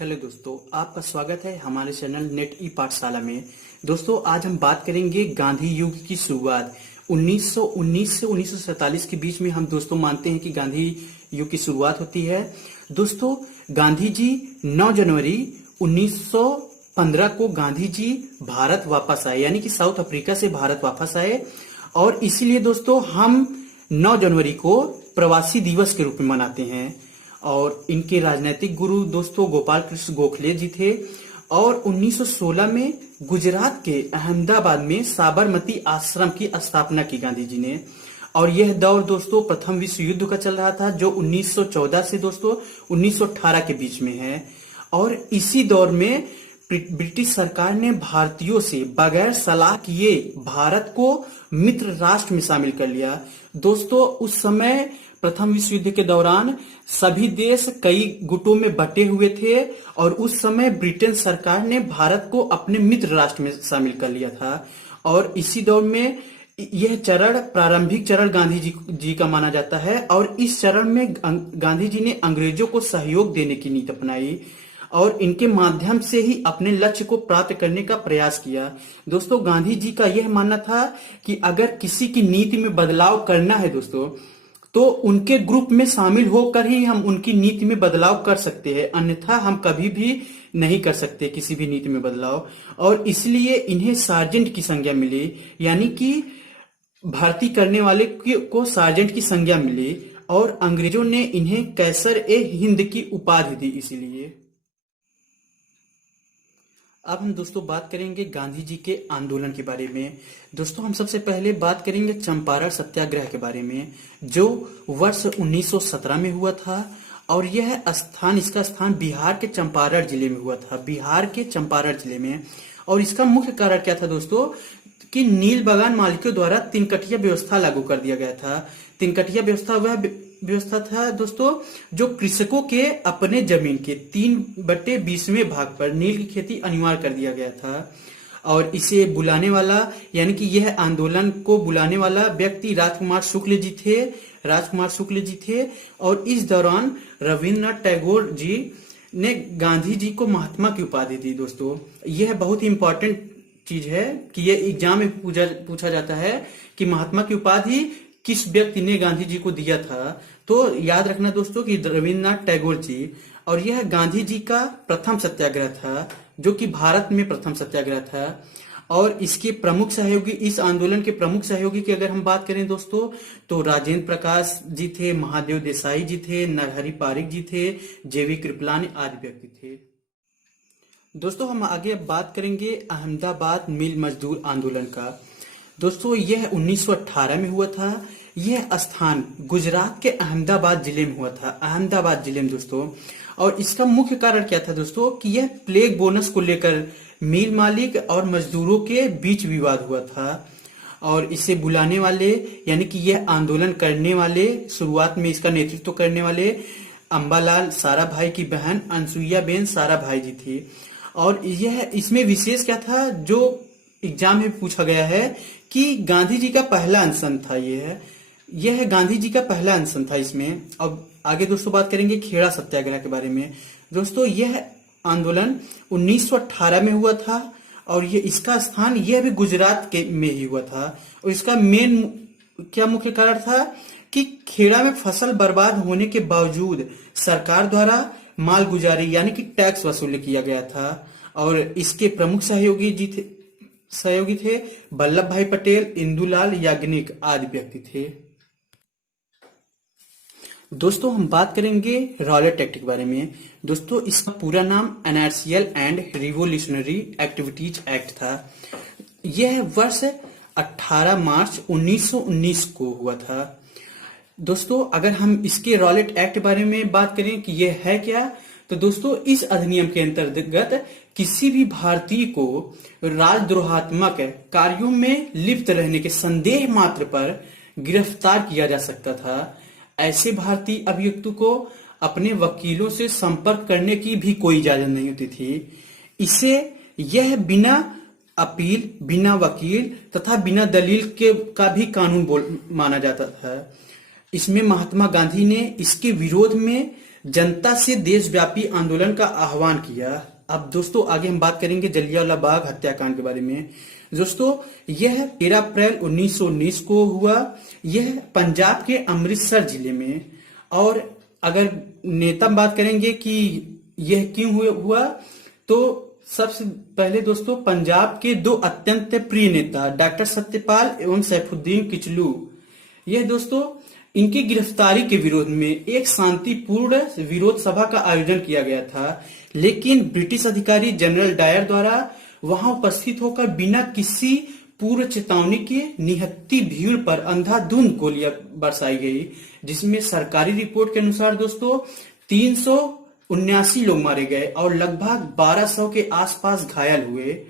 Hello दोस्तों, आपका स्वागत है हमारे चैनल नेट ई पाठशाला में। दोस्तों, आज हम बात करेंगे गांधी युग की शुरुआत 1919 से 1947 के बीच में। हम दोस्तों मानते हैं कि गांधी युग की शुरुआत होती है। दोस्तों, गांधी जी 9 जनवरी 1915 को गांधी जी भारत वापस आए, यानी कि साउथ अफ्रीका से भारत वापस आए। और इसीलिए दोस्तों हम 9 जनवरी को प्रवासी दिवस के रूप में मनाते हैं। और इनके राजनीतिक गुरु दोस्तों गोपाल कृष्ण गोखले जी थे। और 1916 में गुजरात के अहमदाबाद में साबरमती आश्रम की स्थापना की गांधी जी ने। और यह दौर दोस्तों प्रथम विश्व युद्ध का चल रहा था, जो 1914 से दोस्तों 1918 के बीच में है। और इसी दौर में ब्रिटिश सरकार ने भारतीयों से बगैर सलाह किए भारत को मित्र राष्ट्र में शामिल कर लिया। दोस्तों, उस समय प्रथम विश्व युद्ध के दौरान सभी देश कई गुटों में बटे हुए थे। और उस समय ब्रिटेन सरकार ने भारत को अपने मित्र राष्ट्र में शामिल कर लिया था। और इसी दौर में यह चरण प्रारंभिक चरण गांधी जी का माना जाता है। और इस चरण में गांधी जी ने अंग्रेजों को सहयोग देने की नीति अपनाई और इनके माध्यम से ही अपने लक्ष्य को प्राप्त करने का प्रयास किया। दोस्तों, गांधी जी का यह मानना था कि अगर किसी की नीति में बदलाव करना है दोस्तों, तो उनके ग्रुप में शामिल होकर ही हम उनकी नीति में बदलाव कर सकते हैं, अन्यथा हम कभी भी नहीं कर सकते किसी भी नीति में बदलाव। और इसलिए इन्हें सार्जेंट की संज्ञा मिली, यानी कि भर्ती करने वाले को सार्जेंट की संज्ञा मिली। और अंग्रेजों ने इन्हें कैसर ए हिंद की उपाधि दी। इसीलिए अब हम दोस्तों बात करेंगे गांधी जी के आंदोलन के बारे में। दोस्तों, हम सबसे पहले बात करेंगे चंपारण सत्याग्रह के बारे में, जो वर्ष 1917 में हुआ था। और यह इसका स्थान बिहार के चंपारण जिले में हुआ था, बिहार के चंपारण जिले में। और इसका मुख्य कारण क्या था दोस्तों, कि नील बागान मालिकों द्वारा तिनकटिया व्यवस्था लागू कर दिया गया था। तिनकटिया व्यवस्था वह व्यवस्था था दोस्तों जो कृषकों के अपने जमीन के 3/20वें भाग पर नील की खेती अनिवार्य कर दिया गया था। और इसे बुलाने वाला, यानी कि यह आंदोलन को बुलाने वाला व्यक्ति राजकुमार शुक्ल जी थे। और इस दौरान रविन्द्रनाथ टैगोर जी ने गांधी जी को महात्मा की उपाधि दी। दोस्तों, यह बहुत ही इंपॉर्टेंट चीज है कि यह एग्जाम में पूछा जाता है कि महात्मा की उपाधि किस व्यक्ति ने गांधी जी को दिया था। तो याद रखना दोस्तों कि रविन्द्रनाथ टैगोर जी। और यह गांधी जी का प्रथम सत्याग्रह था, जो कि भारत में प्रथम सत्याग्रह था। और इसके प्रमुख सहयोगी, इस आंदोलन के प्रमुख सहयोगी की अगर हम बात करें दोस्तों, तो राजेंद्र प्रकाश जी थे, महादेव देसाई जी थे, नरहरि पारिक जी थे, जेवी कृपलानी आदि व्यक्ति थे। दोस्तों, हम आगे बात करेंगे अहमदाबाद मिल मजदूर आंदोलन का। दोस्तों, यह 1918 में हुआ था। यह स्थान गुजरात के अहमदाबाद जिले में हुआ था, अहमदाबाद जिले में दोस्तों। और इसका मुख्य कारण क्या था दोस्तों, कि यह प्लेग बोनस को लेकर मिल मालिक और मजदूरों के बीच विवाद हुआ था। और इसे बुलाने वाले, यानी कि यह आंदोलन करने वाले, शुरुआत में इसका नेतृत्व करने वाले अंबालाल साराभाई की बहन अनसुईया बेन साराभाई जी थी। और यह इसमें विशेष क्या था, जो एग्जाम में पूछा गया है कि गांधी जी का पहला अनशन था। यह गांधी जी का पहला अनशन था इसमें। अब आगे दोस्तों बात करेंगे खेड़ा सत्याग्रह के बारे में। दोस्तों, यह आंदोलन 1918 में हुआ था। और इसका स्थान यह भी गुजरात के में ही हुआ था। और इसका मेन क्या मुख्य कारण था, कि खेड़ा में फसल बर्बाद होने के बावजूद सरकार द्वारा मालगुजारी, यानी कि टैक्स वसूल किया गया था। और इसके प्रमुख सहयोगी थे वल्लभ भाई पटेल, इंदुलाल याग्निक आदि व्यक्ति थे। दोस्तों, हम बात करेंगे रॉलेट एक्ट के बारे में। दोस्तों, इसका पूरा नाम NRCL and revolutionary activities act था। यह वर्ष 18 मार्च 1919 को हुआ था। दोस्तों, अगर हम इसके रॉलेट एक्ट के बारे में बात करें कि यह है क्या, तो दोस्तों इस अधिनियम के अंतर्गत किसी भी भारतीय को राजद्रोहात्मक कार्यों में लिप्त रहने के संदेह मात्र पर गिरफ्तार किया जा सकता था। ऐसे भारतीय अभियुक्त को अपने वकीलों से संपर्क करने की भी कोई इजाजत नहीं होती थी। इसे यह बिना अपील, बिना वकील तथा बिना दलील के का भी कानून माना जाता था। इसमें महात्मा गांधी ने इसके विरोध में जनता से देशव्यापी आंदोलन का आह्वान किया। अब दोस्तों आगे हम बात करेंगे जलियांवाला बाग हत्याकांड के बारे में। दोस्तों यह 13 अप्रैल 1919 को हुआ। यह पंजाब के अमृतसर जिले में। और अगर नेता बात करेंगे कि यह क्यों हुआ, तो सबसे पहले दोस्तों पंजाब के दो अत्यंत प्रिय नेता डॉक्टर सत्यपाल एवं सैफुद्दीन किचलू, यह दोस्तों इनकी गिरफ्तारी के विरोध में एक शांतिपूर्ण विरोध सभा का आयोजन किया गया था, लेकिन ब्रिटिश अधिकारी जनरल डायर द्वारा वहां उपस्थित होकर बिना किसी पूर्व चेतावनी के निहत्थी भीड़ पर अंधाधुंध गोलियां बरसाई गई, जिसमें सरकारी रिपोर्ट के अनुसार दोस्तों 379 लोग मारे गए और लगभग 1200 के आसपास घायल हुए।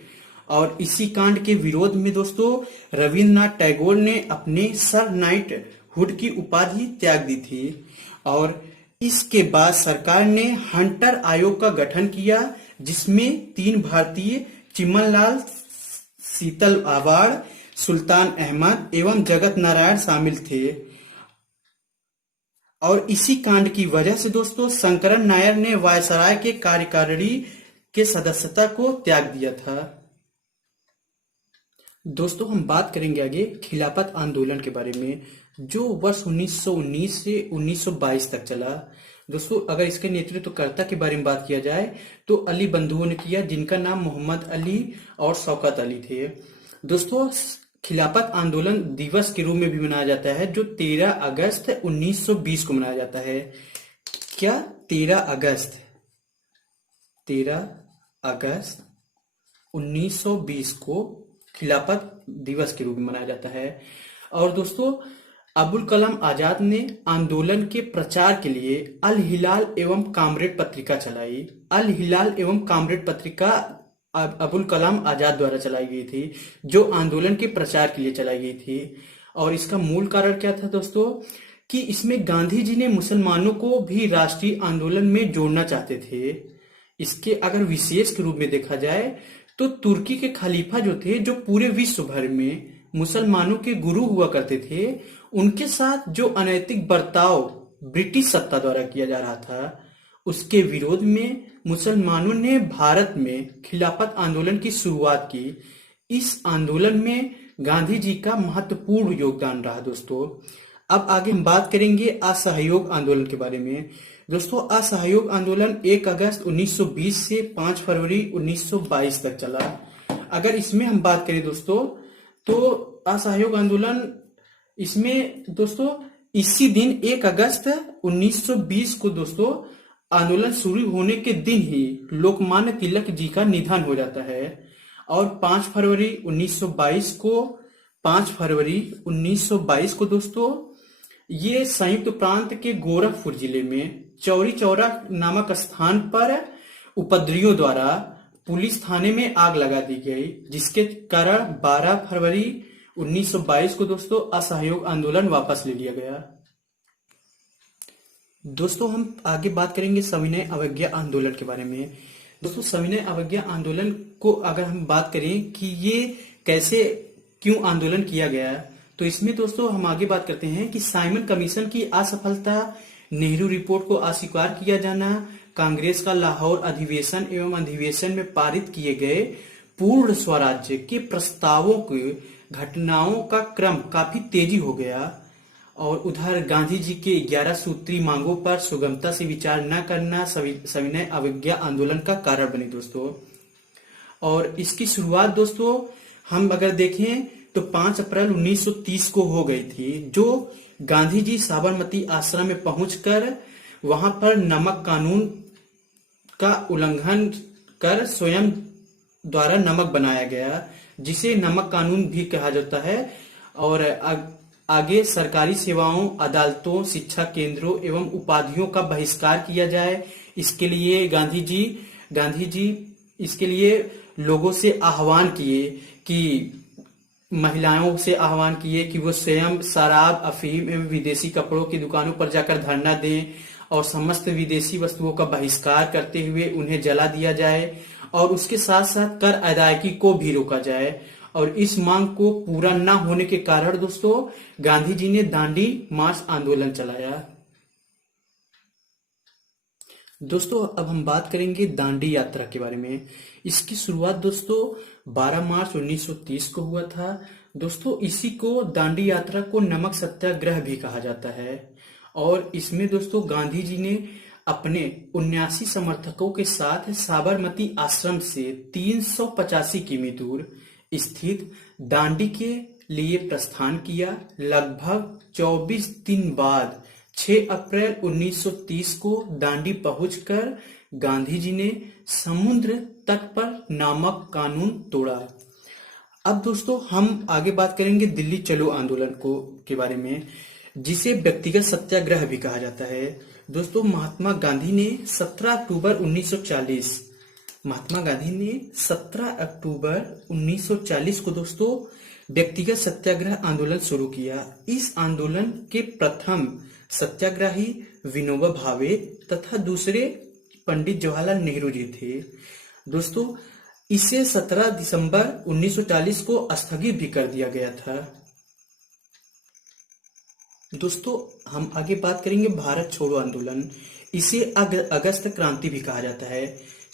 और इसी कांड के विरोध में दोस्तों रविन्द्रनाथ टैगोर ने अपने सर नाइट हुड की उपाधि त्याग दी थी। और इसके बाद सरकार ने हंटर आयोग का गठन किया, जिसमें 3 भारतीय चिमनलाल, शीतल आवाड़, सुल्तान अहमद एवं जगत नारायण शामिल थे। और इसी कांड की वजह से दोस्तों शंकरन नायर ने वायसराय के कार्यकारिणी के सदस्यता को त्याग दिया था। दोस्तों हम बात करेंगे आगे खिलाफत आंदोलन के बारे में, जो वर्ष 1919 से 1922 तक चला। दोस्तों अगर इसके नेतृत्वकर्ता के बारे में बात किया जाए तो अली बंधुओं ने किया, जिनका नाम मोहम्मद अली और शौकत अली थे। दोस्तों खिलाफत आंदोलन दिवस के रूप में भी मनाया जाता है, जो 13 अगस्त 1920 को मनाया जाता है। क्या 13 अगस्त 1920 को खिलाफत दिवस के रूप में मनाया जाता है। और दोस्तों अबुल कलाम आजाद ने आंदोलन के प्रचार के लिए अल हिलाल एवं कामरेड पत्रिका चलाई। अल हिलाल एवं कामरेड पत्रिका अबुल कलाम आजाद द्वारा चलाई गई थी, जो आंदोलन के प्रचार के लिए चलाई गई थी। और इसका मूल कारण क्या था दोस्तों, कि इसमें गांधी जी ने मुसलमानों को भी राष्ट्रीय आंदोलन में जोड़ना चाहते थे। इसके अगर विशेष के रूप में देखा जाए तो तुर्की के खलीफा जो थे, जो पूरे विश्व भर में मुसलमानों के गुरु हुआ करते थे, उनके साथ जो अनैतिक बर्ताव ब्रिटिश सत्ता द्वारा किया जा रहा था, उसके विरोध में मुसलमानों ने भारत में खिलाफत आंदोलन की शुरुआत की। इस आंदोलन में गांधी जी का महत्वपूर्ण योगदान रहा दोस्तों। अब आगे हम बात करेंगे असहयोग आंदोलन के बारे में। दोस्तों असहयोग आंदोलन 1 अगस्त 1920 से 5 फरवरी 1922 तक चला। अगर इसमें हम बात करें दोस्तों, तो असहयोग आंदोलन इसमें दोस्तों इसी दिन 1 अगस्त 1920 को दोस्तों आंदोलन शुरू होने के दिन ही लोकमान्य तिलक जी का निधन हो जाता है। और 5 फरवरी 1922 को दोस्तों ये संयुक्त प्रांत के गोरखपुर जिले में चौरी चौरा नामक स्थान पर उपद्रवियों द्वारा पुलिस थाने में आग लगा दी गई, जिसके कारण 12 फरवरी 1922 को दोस्तों असहयोग आंदोलन वापस ले लिया गया। दोस्तों हम आगे बात करेंगे सविनय अवज्ञा आंदोलन के बारे में। दोस्तों सविनय अवज्ञा आंदोलन को अगर हम बात करें कि ये कैसे क्यों आंदोलन किया गया, तो इसमें दोस्तों हम आगे बात करते हैं कि साइमन कमीशन की असफलता, नेहरू रिपोर्ट को अस्वीकार किया जाना, कांग्रेस का लाहौर अधिवेशन एवं अधिवेशन में पारित किए गए पूर्ण स्वराज्य के प्रस्तावों के घटनाओं का क्रम काफी तेजी हो गया। और उधर गांधी जी के 11 सूत्री मांगों पर सुगमता से विचार न करना सविनय अवज्ञा आंदोलन का कारण बने दोस्तों। और इसकी शुरुआत दोस्तों हम अगर देखें तो 5 अप्रैल 1930 को हो गई थी, जो गांधी जी साबरमती आश्रम में पहुंचकर वहां पर नमक कानून का उल्लंघन कर स्वयं द्वारा नमक बनाया गया, जिसे नमक कानून भी कहा जाता है। और आगे सरकारी सेवाओं, अदालतों, शिक्षा केंद्रों एवं उपाधियों का बहिष्कार किया जाए। इसके लिए गांधी जी इसके लिए लोगों से आह्वान किए कि महिलाओं से आह्वान किए कि वो स्वयं शराब, अफीम एवं विदेशी कपड़ों की दुकानों पर जाकर धरना दें और समस्त विदेशी वस्तुओं का बहिष्कार करते हुए उन्हें जला दिया जाए और उसके साथ साथ कर अदायगी को भी रोका जाए। और इस मांग को पूरा न होने के कारण दोस्तों गांधी जी ने दांडी मार्च आंदोलन चलाया। दोस्तों अब हम बात करेंगे दांडी यात्रा के बारे में। इसकी शुरुआत दोस्तों 12 मार्च 1930 को हुआ था। दोस्तों इसी को दांडी यात्रा को नमक सत्याग्रह भी कहा जाता है। और इसमें दोस्तों गांधी जी ने अपने 79 समर्थकों के साथ साबरमती आश्रम से 385 किमी दूर स्थित दांडी के लिए प्रस्थान किया। लगभग 24 दिन बाद 6 अप्रैल 1930 को दांडी पहुंचकर गांधी जी ने समुद्र तट पर नामक कानून तोड़ा। अब दोस्तों हम आगे बात करेंगे दिल्ली चलो आंदोलन को के बारे में, जिसे व्यक्तिगत सत्याग्रह भी कहा जाता है। दोस्तों महात्मा गांधी ने 17 अक्टूबर 1940 को दोस्तों व्यक्तिगत सत्याग्रह आंदोलन शुरू किया। इस आंदोलन के प्रथम सत्याग्रही विनोबा भावे तथा दूसरे पंडित जवाहरलाल नेहरू जी थे। दोस्तों इसे 17 दिसंबर 1940 को स्थगित भी कर दिया गया था। दोस्तों हम आगे बात करेंगे भारत छोड़ो आंदोलन। इसे अगस्त क्रांति भी कहा जाता है।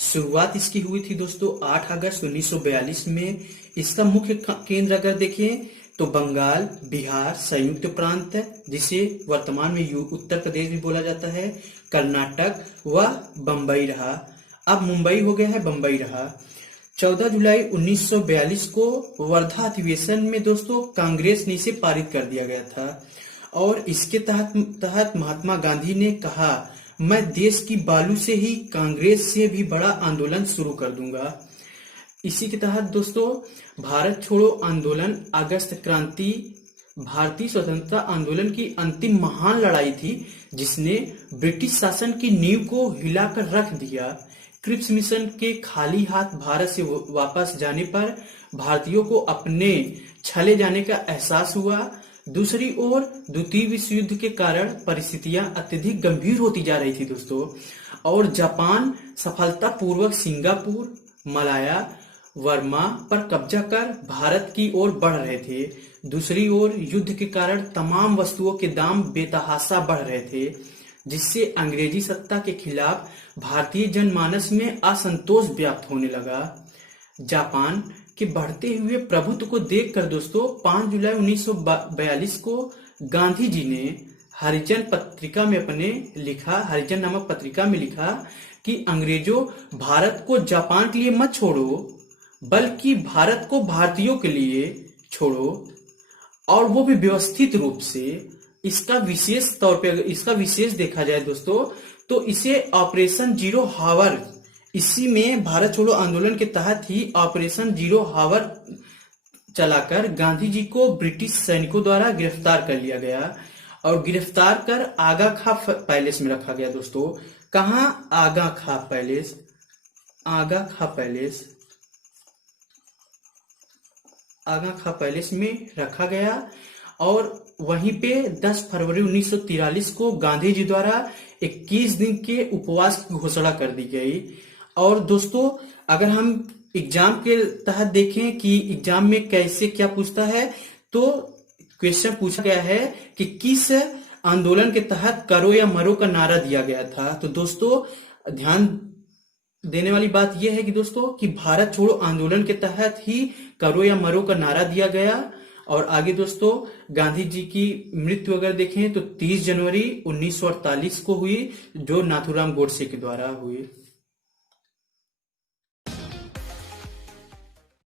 शुरुआत इसकी हुई थी दोस्तों 8 अगस्त 1942 में। इसका मुख्य केंद्र अगर देखें तो बंगाल, बिहार, संयुक्त प्रांत जिसे वर्तमान में उत्तर प्रदेश भी बोला जाता है, कर्नाटक व बंबई रहा। अब मुंबई हो गया है, बंबई रहा। 14 जुलाई 1942 को वर्धा अधिवेशन में दोस्तों कांग्रेस ने इसे पारित कर दिया गया था। और इसके तहत महात्मा गांधी ने कहा, मैं देश की बालू से ही कांग्रेस से भी बड़ा आंदोलन शुरू कर दूंगा। इसी के तहत दोस्तों भारत छोड़ो आंदोलन अगस्त क्रांति भारतीय स्वतंत्रता आंदोलन की अंतिम महान लड़ाई थी, जिसने ब्रिटिश शासन की नींव को हिलाकर रख दिया। क्रिप्स मिशन के खाली हाथ भारत से वापस जाने पर भारतीयों को अपने छले जाने का एहसास हुआ। दूसरी ओर द्वितीय विश्व युद्ध के कारण परिस्थितियां अत्यधिक गंभीर होती जा रही थी दोस्तों, और जापान सफलतापूर्वक सिंगापुर, मलाया, वर्मा पर कब्जा कर भारत की ओर बढ़ रहे थे। दूसरी ओर युद्ध के कारण तमाम वस्तुओं के दाम बेतहाशा बढ़ रहे थे, जिससे अंग्रेजी सत्ता के खिलाफ भारतीय जनमानस में असंतोष व्याप्त होने लगा। जापान के बढ़ते हुए प्रभुत्व को देखकर दोस्तों 5 जुलाई 1942 को गांधी जी ने हरिजन नामक पत्रिका में लिखा कि अंग्रेजों भारत को जापान के लिए मत छोड़ो, बल्कि भारत को भारतीयों के लिए छोड़ो, और वो भी व्यवस्थित रूप से। इसका विशेष देखा जाए दोस्तों तो इसे ऑपरेशन जीरो हावर, इसी में भारत छोड़ो आंदोलन के तहत ही ऑपरेशन जीरो हावर चलाकर गांधी जी को ब्रिटिश सैनिकों द्वारा गिरफ्तार कर लिया गया और गिरफ्तार कर आगा खां पैलेस में रखा गया दोस्तों। कहां? आगा खां पैलेस। आगा खां पैलेस में रखा गया और वहीं पे 10 फरवरी 1943 को गांधी जी द्वारा 21 दिन के उपवास की घोषणा कर दी गई। और दोस्तों अगर हम एग्जाम के तहत देखें कि एग्जाम में कैसे क्या पूछता है, तो क्वेश्चन पूछा गया है कि किस आंदोलन के तहत करो या मरो का नारा दिया गया था। तो दोस्तों ध्यान देने वाली बात यह है कि दोस्तों कि भारत छोड़ो आंदोलन के तहत ही करो या मरो का नारा दिया गया। और आगे दोस्तों गांधी जी की मृत्यु अगर देखें तो 30 जनवरी 1948 को हुई, जो नाथूराम गोडसे के द्वारा हुई।